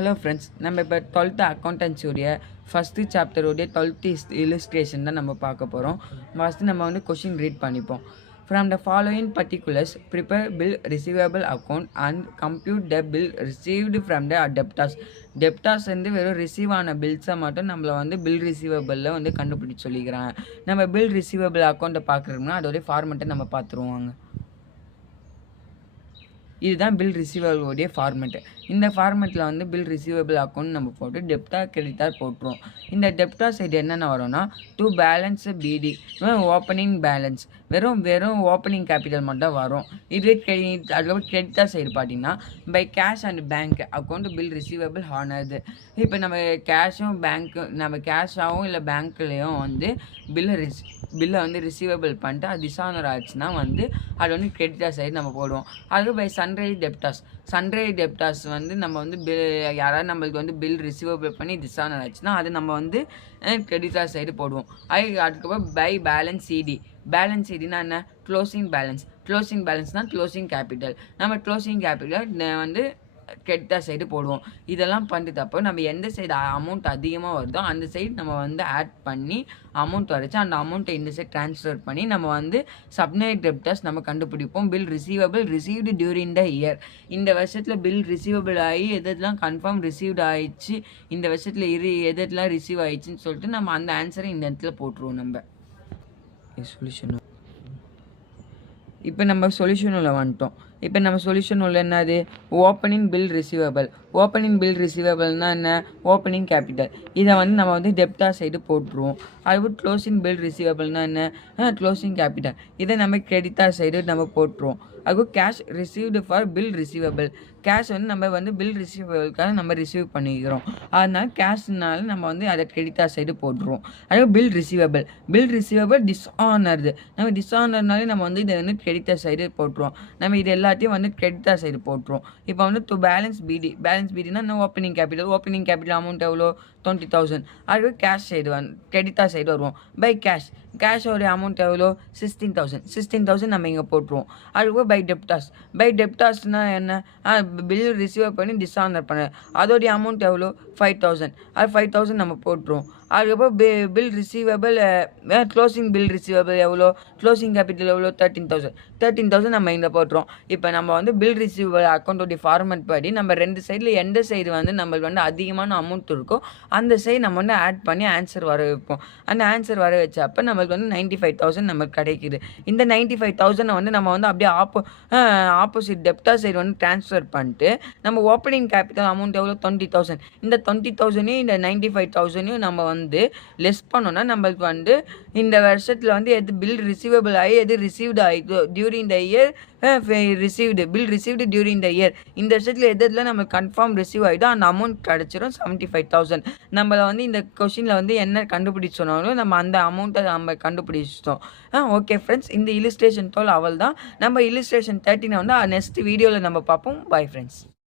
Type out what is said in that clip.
Hello friends, நம்ம இப்போ 12th அக்கௌண்டன்சியோடைய first சாப்டரோடைய 12th illustration தான் நம்ம பார்க்க போகிறோம். ஃபஸ்ட்டு நம்ம வந்து கொஷின் ரீட் பண்ணிப்போம். From the following particulars prepare bill receivable account and compute the bill received from the debtors. Debtors வந்து வெறும் ரிசீவ் ஆன பில்ஸை மட்டும் நம்மளை வந்து பில் ரிசீவபிளில் வந்து கண்டுபிடிச்சி சொல்லிக்கிறாங்க. நம்ம பில் ரிசீவபிள் அக்கௌண்ட்டை பார்க்குறோம்னா அதோடைய ஃபார்மெட்டை நம்ம பார்த்துருவாங்க. இதுதான் பில் ரிசீவபிளுடைய ஃபார்மெட்டு. இந்த ஃபார்மெட்டில் வந்து பில் ரிசீவபிள் அக்கௌண்ட் நம்ம போட்டு டெப்டார் கிரெடிட்டார் போட்டுருவோம். இந்த டெப்டார் சைடு என்னென்ன வரும்னா to balance b d opening balance வெறும் ஓப்பனிங் கேபிட்டல் மட்டும் வரும். இதுவே அதுக்கப்புறம் கிரெடிட்டார் சைடு பார்த்தீங்கன்னா by cash and bank account bill receivable ஆனது. இப்போ நம்ம கேஷாகவும் இல்லை பேங்க்லேயும் வந்து பில்லை வந்து ரிசீவபிள் பண்ணிட்டு அது டிஸானர் ஆச்சுன்னா வந்து அது வந்து கிரெடிட்டார் சைடு நம்ம போடுவோம். அதுக்கு பை சன்ரை டெப்டார்ஸ் வந்து நம்ம வந்து யாராவது நம்மளுக்கு வந்து பில் ரிசீவபிள் பண்ணி டிஸானர் ஆச்சுன்னா அது நம்ம வந்து கிரெடிட்டார் சைடு போடுவோம். அதுக்கப்புறம் பை பேலன்ஸ் சிடினா என்ன? க்ளோசிங் பேலன்ஸ்னால் க்ளோசிங் கேபிட்டல். நம்ம க்ளோசிங் கேபிட்டல் வந்து கிரெடிட்டார் சைடு போடுவோம். இதெல்லாம் பண்ணிட்டப்போ நம்ம எந்த சைடு அமௌண்ட் அதிகமாக வருதோ அந்த சைடு நம்ம வந்து ஆட் பண்ணி அமௌண்ட் வரைச்சி அந்த அமௌண்ட்டை இந்த சைடு ட்ரான்ஸ்ஃபர் பண்ணி நம்ம வந்து சப்னைட் டெப்டர்ஸ் நம்ம கண்டுபிடிப்போம். Bill received during the year. இந்த வருஷத்தில் பில் ரிசீவபிள் ஆகி எதெல்லாம் கன்ஃபார்ம் ரிசீவ்டு ஆயிடுச்சு, இந்த வருஷத்தில் எதெல்லாம் ரிசீவ் ஆயிடுச்சுன்னு சொல்லிட்டு நம்ம அந்த ஆன்சரை இந்த இடத்துல போட்டுருவோம். நம்ம சொல்யூஷன் இப்போ நம்ம சொல்யூஷனில் வந்துட்டோம். இப்போ நம்ம சொல்யூஷன் உள்ள என்னது? ஓப்பனிங் பில் ரிசீவபிள்னால் என்ன? Opening capital. இதை வந்து நம்ம வந்து டெப்டார் சைடு போட்டுருவோம். அதுக்கு க்ளோசிங் பில் ரிசீவபிள்னால் என்ன? Closing capital. இதை நம்ம கிரெடிட்டார் சைடு நம்ம போட்டுருவோம். அதுக்கு cash received for bill receivable. Cash வந்து நம்ம வந்து பில் ரிசீவபிளுக்காக நம்ம ரிசீவ் பண்ணிக்கிறோம். அதனால கேஷ்னால நம்ம வந்து அதை கிரெடிட்டார் சைடு போட்டுருவோம். அதுக்கு பில் ரிசீவபிள் டிஸ்ஆனர்டு. நம்ம டிஸ்ஆனர்னாலே நம்ம வந்து இதை வந்து கிரெடிட்டார் சைடு போட்டுருவோம். நம்ம இது எல்லாத்தையும் வந்து கிரெடிட்டார் சைடு போட்டுருவோம். இப்போ வந்து டு பேலன்ஸ் பிடினா நம்ம ஓப்பனிங் கேபிட்டல் அமௌண்ட் எவ்வளோ? 20,000. அதுக்கு கேஷ் சைடு கிரெடிட்டார் சைடு வருவோம். பை கேஷோடைய அமௌண்ட் எவ்வளோ? 16,000 நம்ம இங்கே போட்டுருவோம். அதுக்கு பை டெப்டார்ஸ்னால் என்ன? பில் ரிசீவ் பண்ணி டிஸானர் பண்ண அதோடைய அமௌண்ட் எவ்வளோ? 5,000. அது 5,000 நம்ம போட்டுருவோம். அதுக்கப்புறம் bill receivable closing bill receivable எவ்வளோ? க்ளோசிங் கேபிட்டல் எவ்வளோ? 13,000 நம்ம இங்கே போட்டுருவோம். இப்போ நம்ம வந்து பில் ரிசீவபிள் அக்கௌண்ட்டோடைய ஃபார்மெட் படி நம்ம ரெண்டு சைடில் எந்த சைடு வந்து நம்மளுக்கு வந்து அதிகமான அமௌண்ட் இருக்கோ அந்த சைடு நம்ம வந்து ஆட் பண்ணி ஆன்சர் வர வைப்போம். அந்த ஆன்சர் வர வச்சப்போ நம்மளுக்கு வந்து 95,000 நமக்கு கிடைக்குது. இந்த 95,000 வந்து நம்ம வந்து அப்படியே ஆப்போசிட் டெப்டார் சைடு வந்து ட்ரான்ஸ்ஃபர் பண்ணிட்டு நம்ம ஓப்பனிங் கேபிட்டல் அமௌண்ட் எவ்வளோ? 20,000. இந்த 20,000 இந்த 95,000 நம்ம வந்து லெஸ் பண்ணோன்னா நம்மளுக்கு வந்து இந்த வருஷத்தில் வந்து எது பில் ரிசீவபிள் ஆகி எது ரிசீவ்டு ஆகிடுதோ during the year bill received during the year இந்த வருஷத்தில் எதில் நம்ம கன்ஃபார்ம் ரிசீவ் ஆகிட்டோ அந்த அமௌண்ட் கிடச்சிரும் 75,000. நம்மளை வந்து இந்த கொஷினில் வந்து என்ன கண்டுபிடிச்சு சொன்னாலும் நம்ம அந்த அமௌண்ட்டை நம்ம கண்டுபிடிச்சிட்டோம். ஓகே ஃப்ரெண்ட்ஸ், இந்த இல்லுஸ்ட்ரேஷன் அவள் தான். நம்ம இல்லுஸ்ட்ரேஷன் 13 வந்து நெக்ஸ்ட் வீடியோவில் நம்ம பார்ப்போம். Bye friends.